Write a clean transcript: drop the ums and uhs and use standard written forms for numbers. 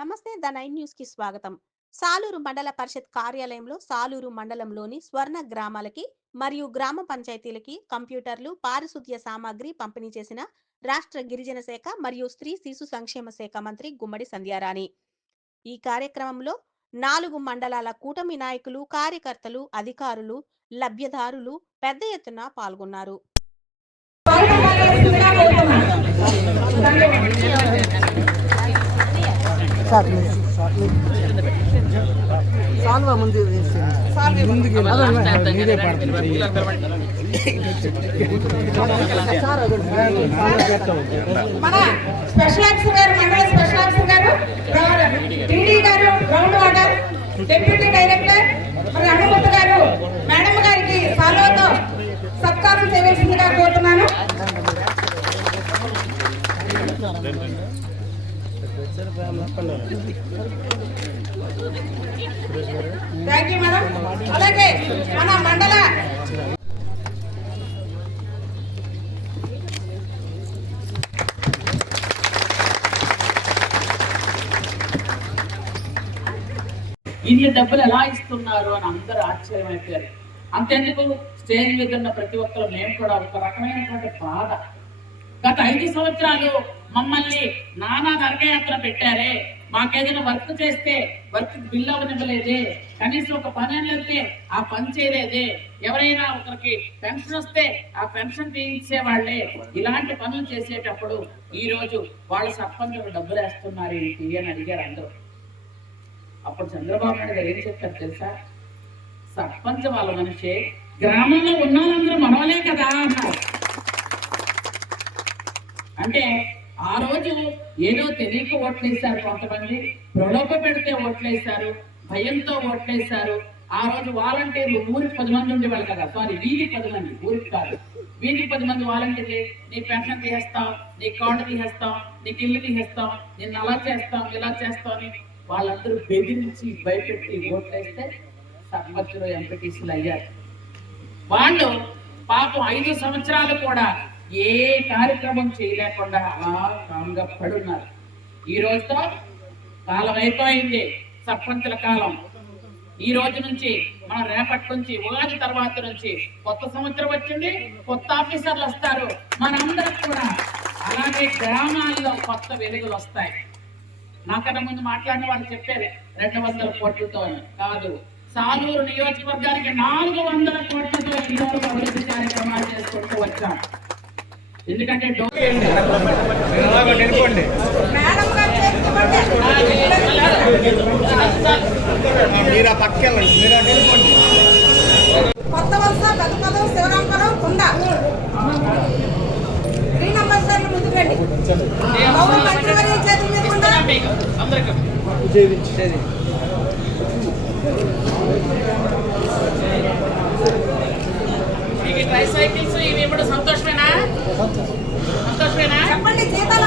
నమస్తే the nine news కి స్వాగతం. సాలూరు మండల పరిషత్ కార్యాలయంలో సాలూరు మండలంలోని స్వర్ణ గ్రామాలకి మరియు గ్రామ పంచాయతీలకి కంప్యూటర్లు, పారిశుద్ధ్య సామాగ్రి పంపిణీ చేసిన రాష్ట్ర గిరిజన శాఖ మరియు స్త్రీ శిశు సంక్షేమ శాఖ మంత్రి గుమ్మడి సంధ్యారాణి. ఈ కార్యక్రమంలో 4 మండలాల కూటమి నాయకులు, కార్యకర్తలు, అధికారులు, లబ్ధిదారులు పెద్ద ఎత్తున పాల్గొన్నారు. మన స్పెషల్ ఆఫీసర్ గారు, మండల స్పెషల్ ఆఫీసర్ గారు, టీడీ గారు, గ్రౌండ్ వాటర్ డిప్యూటీ డైరెక్టర్ మరి హనుమత్ గారు, మేడం గారికి సాల్వాతో సత్కారం చేయవలసిందిగా కోరుతున్నాను. Thank you madam. అలాగే మన మండల ఇన్ని డబ్బులు ఎలా ఇస్తున్నారు అని అందరూ ఆశ్చర్యమైపోయారు. అంతెందుకు స్టేజ్ మీద ఉన్న ప్రతి ఒక్కరు మేము కూడా ఒక రకమైనటువంటి బాధ. గత 5 సంవత్సరాలు మమ్మల్ని నానా నరకయాత్ర పెట్టారే, మాకేదైనా వర్క్ చేస్తే వర్క్ బిల్ అవ్వనివ్వలేదే, కనీసం ఒక పని వెళ్తే ఆ పని చేయలేదే, ఎవరైనా ఒకరికి పెన్షన్ వస్తే ఆ పెన్షన్ తీయించేవాళ్లే, ఇలాంటి పనులు చేసేటప్పుడు ఈ రోజు వాళ్ళ సర్పంచులు డబ్బులు వేస్తున్నారు ఏంటి అని అడిగారు అందరూ. అప్పుడు చంద్రబాబు నాయుడు గారు ఏం చెప్పారు తెలుసా? సర్పంచ్ వాళ్ళ మనిషి, గ్రామంలో ఉన్న వాళ్ళందరూ మనవలే కదా అన్నారు. అంటే ఆ రోజు ఏదో తెలియక ఓట్లేశారు, కొంతమంది ప్రలోభ పెడితే ఓట్లేశారు, భయంతో ఓట్లేశారు. ఆ రోజు వాలంటీర్లు ఊరికి 10 మంది ఉండేవాళ్ళు కదా, సారీ వీధికి 10 మంది, ఊరికి కాదు, వీధికి 10 మంది వాలంటీర్లు. నీ పెన్షన్ తీసేస్తాం, నీ కార్డు తీసేస్తాం, నీకు ఇల్లు తీసేస్తాం, నిన్ను అలా చేస్తాం, ఇలా చేస్తాం అని వాళ్ళందరూ బెదిరించి భయపెట్టి ఓట్లేస్తే సర్పంచులు, ఎంపీటీసీలు అయ్యారు. వాళ్ళు పాపం 5 సంవత్సరాలు కూడా ఏ కార్యక్రమం చేయలేకుండా అలా కామ్గా పడున్నారు. ఈ రోజుతో కాలం అయిపోయింది, సర్పంచుల కాలం. ఈ రోజు నుంచి మనం రేపటి నుంచి ఉగాది తర్వాత నుంచి కొత్త సంవత్సరం వచ్చింది, కొత్త ఆఫీసర్లు వస్తారు. మనందరం కూడా అలాగే గ్రామాల్లో కొత్త వెలుగులు వస్తాయి. నాకన్నా ముందు మాట్లాడిన వాళ్ళు చెప్పారు 200 కోట్లతో కాదు, సాలూరు నియోజకవర్గానికి 400 కోట్లతో ఈరోజు అభివృద్ధి కార్యక్రమాలు చేసుకుంటూ వచ్చాం. ఎందుకంటే కొత్త వలస, పెద్దపదం, శివరాంపురం, కుండ 3 నంబర్ సార్లు ముందుకు రండి. మంత్రివర్గం చేతుల మీద ట్రైసైకిల్స్ ఇవి ఇప్పుడు సంతోషమేనా? సంతోషమేనా? చెప్పండి. జీతాలు